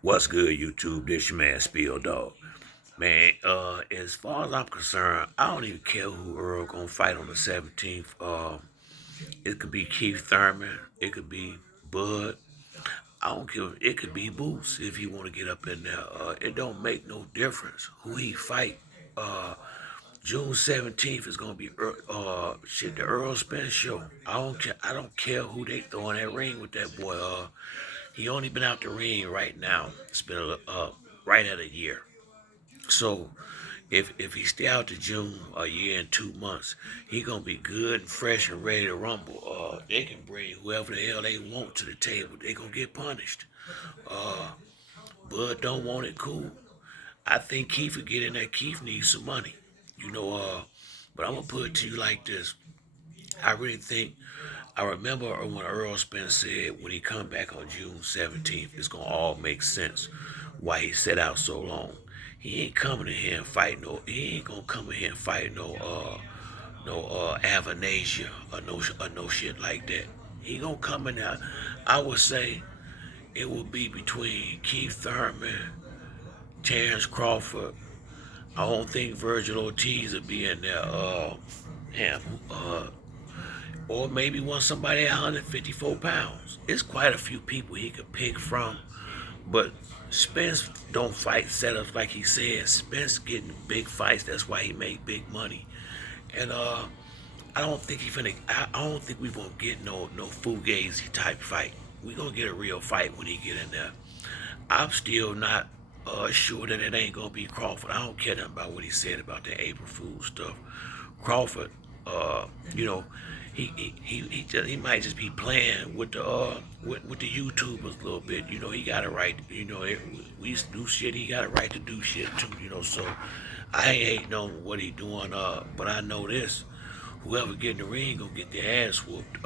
What's good, YouTube? This your man Spill Dog. Man, as far as I'm concerned, I don't even care who Earl gonna fight on the 17th. It could be Keith Thurman, it could be Bud. I don't care. It could be Boots if he want to get up in there. It don't make no difference who he fight. Uh, June 17th is gonna be the Errol Spence show. I don't care. I don't care who they throw in that ring with that boy. He only been out the ring right now. It's been right at a year. So if he stay out to June, a year and 2 months, he gonna be good and fresh and ready to rumble. They can bring whoever the hell they want to the table. They gonna get punished. Uh, Bud don't want it, cool. I think Keith will get in there. Keith needs some money, you know. But I'm gonna put it to you like this. I really think I remember when Earl Spence said when he come back on June 17th, it's gonna all make sense why he set out so long. He ain't coming in here and fight no. He ain't gonna come in here and fight no Avanasia or no shit like that. He gonna come in there. I would say it would be between Keith Thurman, Terrence Crawford. I don't think Virgil Ortiz would be in there. Him. Or maybe want somebody at 154 pounds. It's quite a few people he could pick from, but Spence don't fight setups like he said. Spence getting big fights. That's why he make big money. And I don't think he finna. I don't think we gonna get no fugazi type fight. We gonna get a real fight when he get in there. I'm still not sure that it ain't gonna be Crawford. I don't care nothing about what he said about the April Fool stuff. Crawford, you know, he might just be playing with the YouTubers a little bit. You know, he got a right. You know, we used to do shit. He got a right to do shit too. You know, so I ain't hating on what he doing. But I know this: whoever get in the ring gonna get their ass whooped.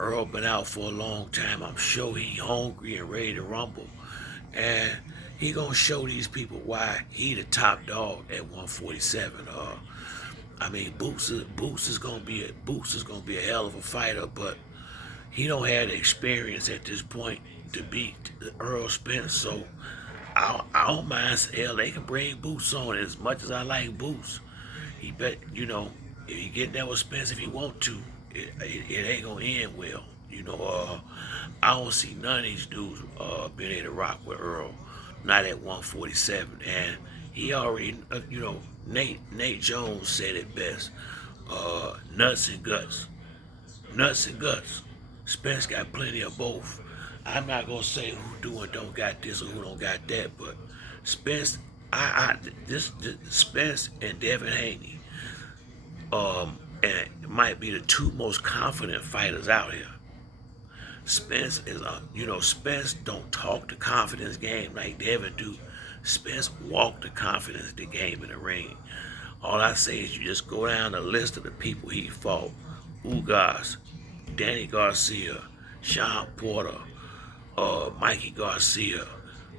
Earl been out for a long time. I'm sure he hungry and ready to rumble, and he gonna show these people why he the top dog at 147. I mean, Boots is gonna be a hell of a fighter, but he don't have the experience at this point to beat Earl Spence. So I don't mind. Hell, they can bring Boots on as much as I like Boots. He bet if he get there with Spence if he want to, it ain't gonna end well. I don't see none of these dudes being able to rock with Earl, not at 147. And he already, Nate Jones said it best. Nuts and guts, nuts and guts. Spence got plenty of both. I'm not gonna say who do and don't got this or who don't got that, but Spence, this Spence and Devin Haney, and it might be the two most confident fighters out here. Spence is Spence don't talk the confidence game like Devin do. Spence walk the confidence the game in the ring. All I say is you just go down the list of the people he fought. Ugas, Danny Garcia, Sean Porter, Mikey Garcia,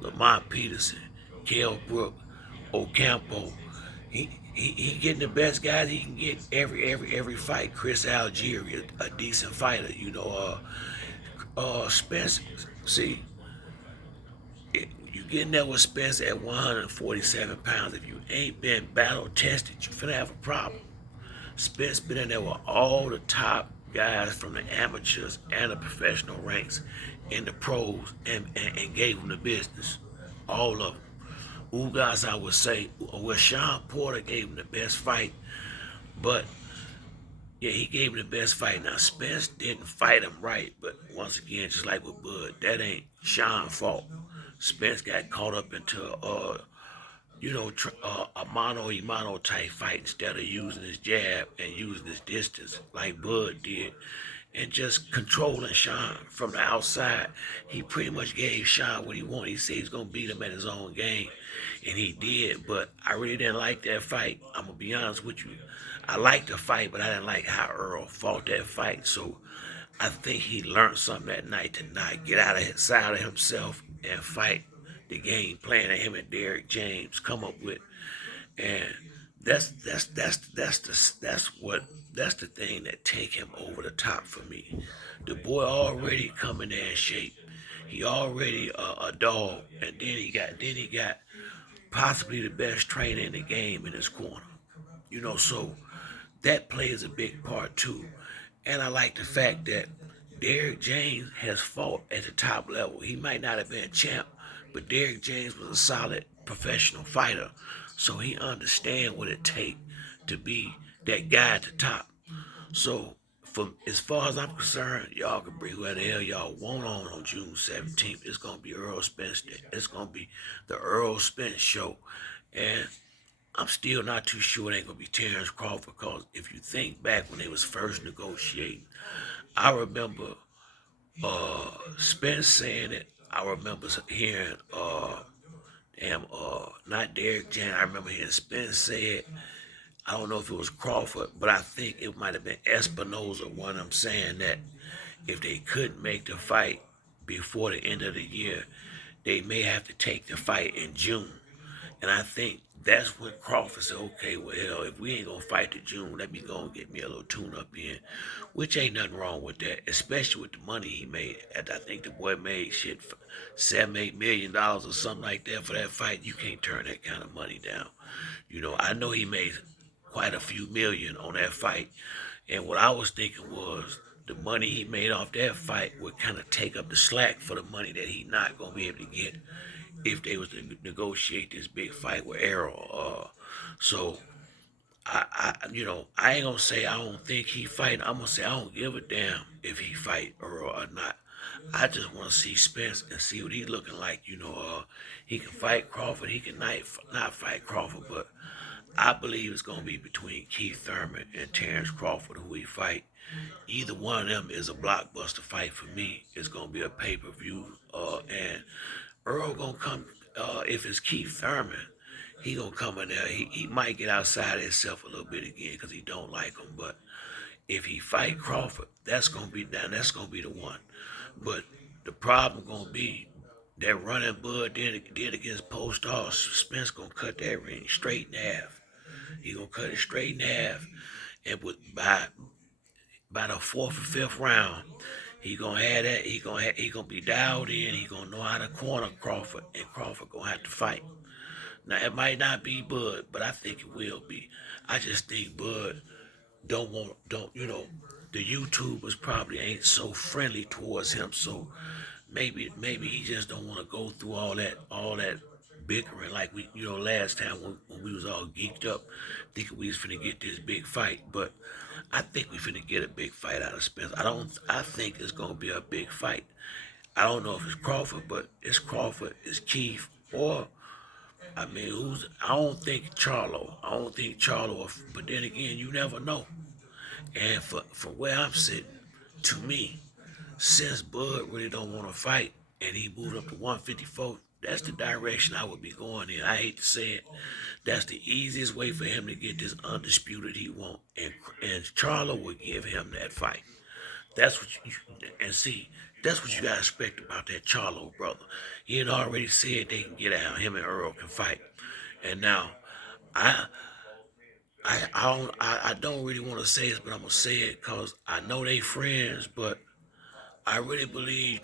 Lamont Peterson, Kell Brook, Ocampo. He getting the best guys he can get every fight. Chris Algieri, a decent fighter. Spence. See, you getting there with Spence at 147 pounds. If you ain't been battle tested, you finna have a problem. Spence been in there with all the top guys from the amateurs and the professional ranks and the pros and gave them the business. All of them. Ugas, I would say, well, Sean Porter gave him the best fight, but yeah, he gave him the best fight. Now, Spence didn't fight him right, but once again, just like with Bud, that ain't Sean's fault. Spence got caught up into a mano-a-mano type fight instead of using his jab and using his distance like Bud did and just controlling Sean from the outside. He pretty much gave Sean what he wanted. He said he's going to beat him at his own game, and he did, but I really didn't like that fight. I'm going to be honest with you. I liked the fight, but I didn't like how Earl fought that fight, so I think he learned something that night to not get out of his side of himself and fight the game plan that him and Derrick James come up with, and that's the thing that take him over the top for me. The boy already coming there in shape. He already a dog, and then he got possibly the best trainer in the game in his corner. So that plays a big part too. And I like the fact that Derrick James has fought at the top level. He might not have been a champ, but Derrick James was a solid professional fighter. So he understands what it takes to be that guy at the top. So, for as far as I'm concerned, y'all can bring whoever the hell y'all want on June 17th. It's gonna be Errol Spence Day. It's gonna be the Errol Spence show, and I'm still not too sure it ain't gonna be Terrence Crawford. Because if you think back when they was first negotiating, I remember Spence saying it. I remember hearing not Derek Jan. I remember hearing Spence say it. I don't know if it was Crawford, but I think it might have been Espinoza, one of them, saying that if they couldn't make the fight before the end of the year, they may have to take the fight in June. And I think that's when Crawford said, okay, well, hell, if we ain't going to fight to June, let me go and get me a little tune-up in, which ain't nothing wrong with that, especially with the money he made. And I think the boy made shit, $7, $8 million or something like that for that fight. You can't turn that kind of money down. I know he made quite a few million on that fight. And what I was thinking was the money he made off that fight would kind of take up the slack for the money that he not going to be able to get if they was to negotiate this big fight with Errol. So I ain't gonna say I don't think he fight. I'm gonna say I don't give a damn if he fight Earl or not. I just want to see Spence and see what he's looking like. He can fight Crawford. He can not fight Crawford, but I believe it's gonna be between Keith Thurman and Terrence Crawford who he fight. Either one of them is a blockbuster fight for me. It's gonna be a pay-per-view, and Earl gonna come. If it's Keith Thurman, he gonna come in there. He might get outside himself a little bit again because he don't like him. But if he fight Crawford, that's gonna be down. That's gonna be the one. But the problem gonna be that running Bud did against Post Spence gonna cut that ring straight in half. He gonna cut it straight in half, and by the fourth or fifth round, he gonna have that. He gonna be dialed in. He gonna know how to corner Crawford, and Crawford gonna have to fight. Now it might not be Bud, but I think it will be. I just think Bud don't the YouTubers probably ain't so friendly towards him, so maybe he just don't want to go through all that bickering like we last time when we was all geeked up thinking we was finna get this big fight. But I think we finna get a big fight out of Spence. I think it's gonna be a big fight. I don't know if it's Crawford, but it's Crawford, it's Keith, or I mean, I don't think Charlo. I don't think Charlo. But then again, you never know. And for where I'm sitting, to me, since Bud really don't want to fight and he moved up to 154, that's the direction I would be going in. I hate to say it. That's the easiest way for him to get this undisputed he want. And Charlo would give him that fight. That's what and see, that's what you gotta expect about that Charlo brother. He had already said they can get out. Him and Earl can fight. And now, I I don't really want to say this, but I'm gonna say it because I know they friends. But I really believe,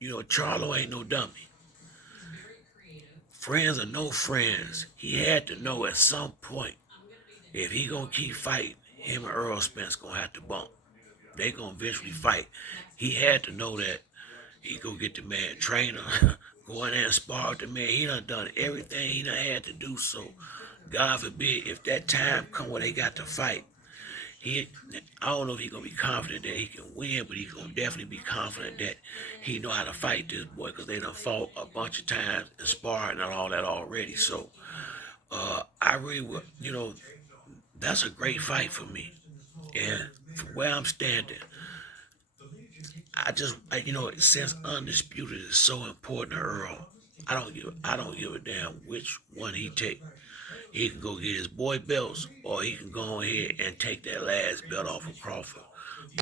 Charlo ain't no dummy. Friends or no friends, he had to know at some point if he gonna keep fighting, him and Earl Spence gonna have to bump. They gonna eventually fight. He had to know that he go get the man trainer, go in there and spar with the man. He done everything he done had to do. So, God forbid, if that time come where they got to fight, he, I don't know if he gonna be confident that he can win, but he gonna definitely be confident that he know how to fight this boy because they done fought a bunch of times and sparring and all that already. So, I really would, that's a great fight for me. And from where I'm standing, since undisputed is so important to Earl, I don't give a damn which one he take. He can go get his boy belts, or he can go ahead and take that last belt off of Crawford.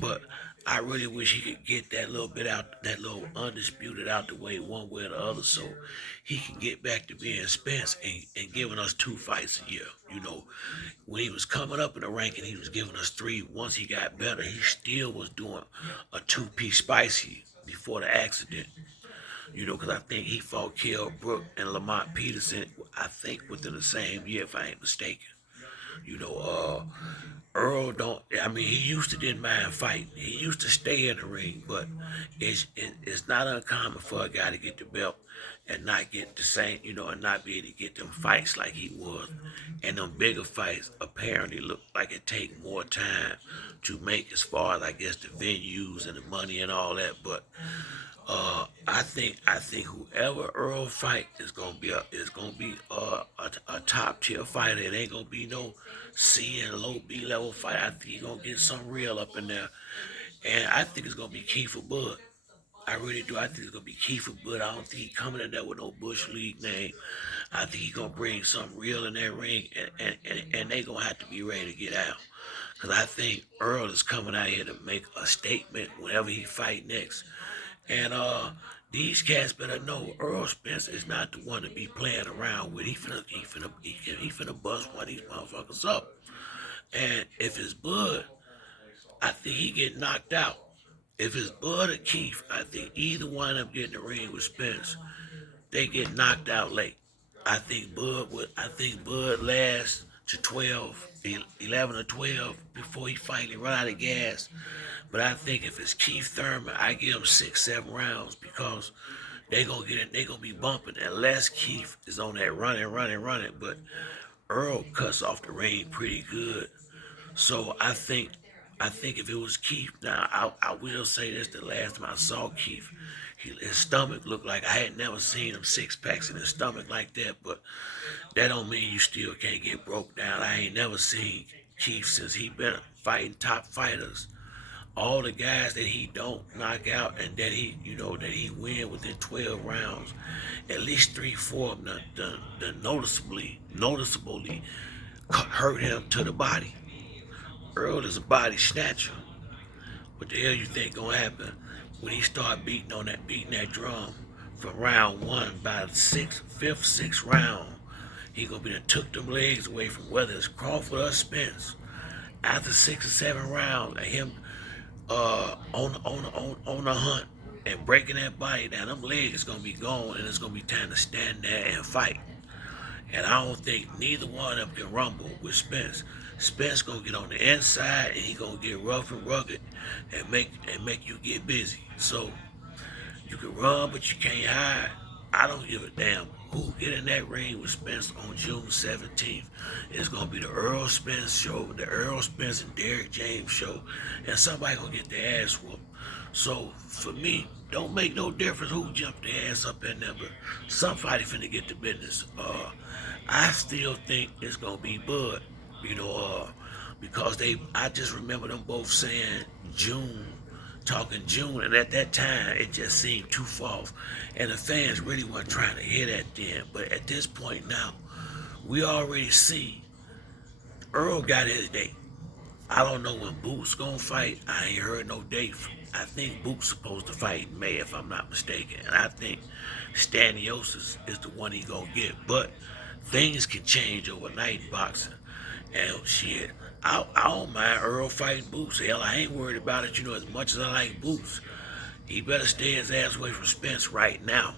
But I really wish he could get that little bit out, that little undisputed out the way, one way or the other, so he can get back to being Spence and giving us two fights a year. When he was coming up in the ranking, he was giving us three. Once he got better, he still was doing a two-piece spicy before the accident. Because I think he fought Kell Brook and Lamont Peterson, I think within the same year, if I ain't mistaken. You know, Earl don't. I mean, he used to didn't mind fighting. He used to stay in the ring, but it's not uncommon for a guy to get the belt and not get the same, and not be able to get them fights like he was. And them bigger fights apparently look like it take more time to make, as far as I guess the venues and the money and all that. But I think whoever Earl fight is gonna be a top tier fighter. It ain't gonna be no C and low B level fight. I think he's gonna get something real up in there, and I think it's gonna be Kiefer Bud. I really do. I think it's gonna be Kiefer Bud. I don't think he coming in there with no Bush League name. I think he gonna bring something real in that ring, and they gonna have to be ready to get out. Cause I think Earl is coming out here to make a statement whenever he fight next. And these cats better know Earl Spence is not the one to be playing around with. He finna bust one of these motherfuckers up. And if it's Bud, I think he get knocked out. If it's Bud or Keith, I think either one of them get in the ring with Spence, they get knocked out late. I think Bud lasts to 12, 11 or 12 before he finally run out of gas. But I think if it's Keith Thurman, I give him 6, 7 rounds because they gonna be bumping unless Keith is on that running. But Earl cuts off the ring pretty good. So I think if it was Keith, now I will say this: the last time I saw Keith, his stomach looked like I had never seen him 6 packs in his stomach like that. But that don't mean you still can't get broke down. I ain't never seen Keith since he been fighting top fighters. All the guys that he don't knock out and that he win within 12 rounds, at least 3, 4 of them done noticeably hurt him to the body. Earl is a body snatcher. What the hell you think gonna happen when he start beating that drum from round one? By the fifth, sixth round, he gonna be done took them legs away from whether it's Crawford or Spence. After 6 or 7 rounds, and him on the hunt and breaking that body down, them legs is gonna be gone, and it's gonna be time to stand there and fight. And I don't think neither one of them can rumble with Spence. Spence gonna get on the inside and he gonna get rough and rugged and make you get busy. So you can run, but you can't hide. I don't give a damn who get in that ring with Spence on June 17th. It's gonna be the Errol Spence show, the Errol Spence and Derrick James show, and somebody gonna get their ass whooped. So for me, don't make no difference who jumped their ass up in there, but somebody finna get the business. I still think it's gonna be Bud, you know, because I just remember them both saying June, talking June, and at that time it just seemed too far off, and the fans really weren't trying to hear that then. But at this point now, we already see Earl got his date. I don't know when Boots gonna fight. I ain't heard no date. I think Boots supposed to fight in May, if I'm not mistaken, and I think Staniosis is the one he gonna get. But things can change overnight in boxing, and shit, I don't mind Earl fighting Boots. Hell, I ain't worried about it. As much as I like Boots, he better stay his ass away from Spence right now.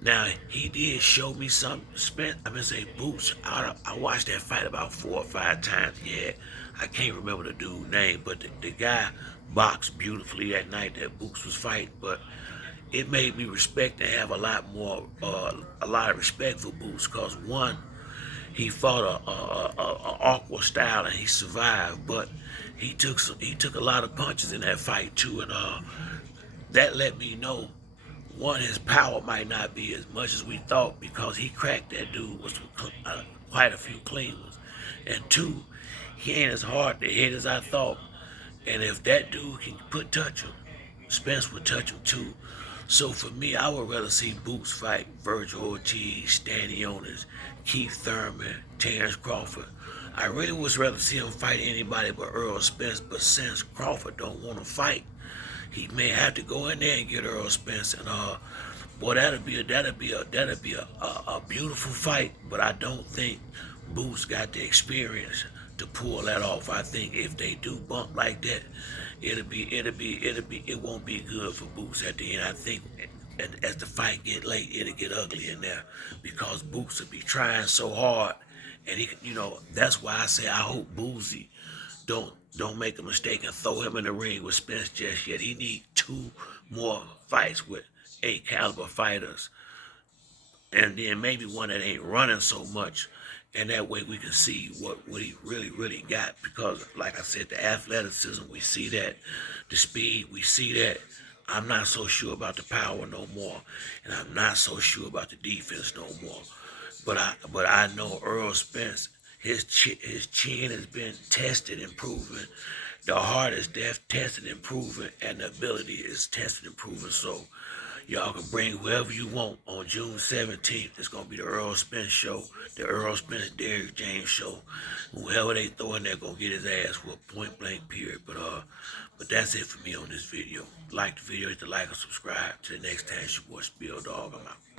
Now, he did show me some Spence. I've been saying Boots. I watched that fight about 4 or 5 times. Yeah, I can't remember the dude's name, but the guy boxed beautifully that night that Boots was fighting. But it made me respect and have a lot of respect for Boots, because one, he fought a awkward style and he survived, but he took a lot of punches in that fight too, and that let me know, one, his power might not be as much as we thought, because he cracked that dude with quite a few clean ones, and two, he ain't as hard to hit as I thought. And if that dude can touch him, Spence would touch him too. So for me, I would rather see Boots fight Virgil Ortiz, Stanionis, Keith Thurman, Terrence Crawford. I really would rather see him fight anybody but Errol Spence. But since Crawford don't want to fight, he may have to go in there and get Errol Spence. And boy, that'll be a beautiful fight. But I don't think Boots got the experience to pull that off. I think if they do bump like that, it won't be good for Boots at the end. I think And as the fight get late, it'll get ugly in there because Boots will be trying so hard, and that's why I say I hope Boozy don't make a mistake and throw him in the ring with Spence just yet. He need 2 more fights with A caliber fighters, and then maybe one that ain't running so much, and that way we can see what he really got. Because like I said, the athleticism, we see that, the speed, we see that. I'm not so sure about the power no more, and I'm not so sure about the defense no more. But I know Errol Spence, his chin has been tested and proven. The heart is tested and proven, and the ability is tested and proven. So y'all can bring whoever you want on June 17th. It's gonna be the Errol Spence show, the Errol Spence Derrick James show. Whoever they throw in there gonna get his ass whooped, point blank period. But that's it for me on this video. Like the video, hit the like and subscribe. Till the next time, it's your boy Spill Dog. I'm out.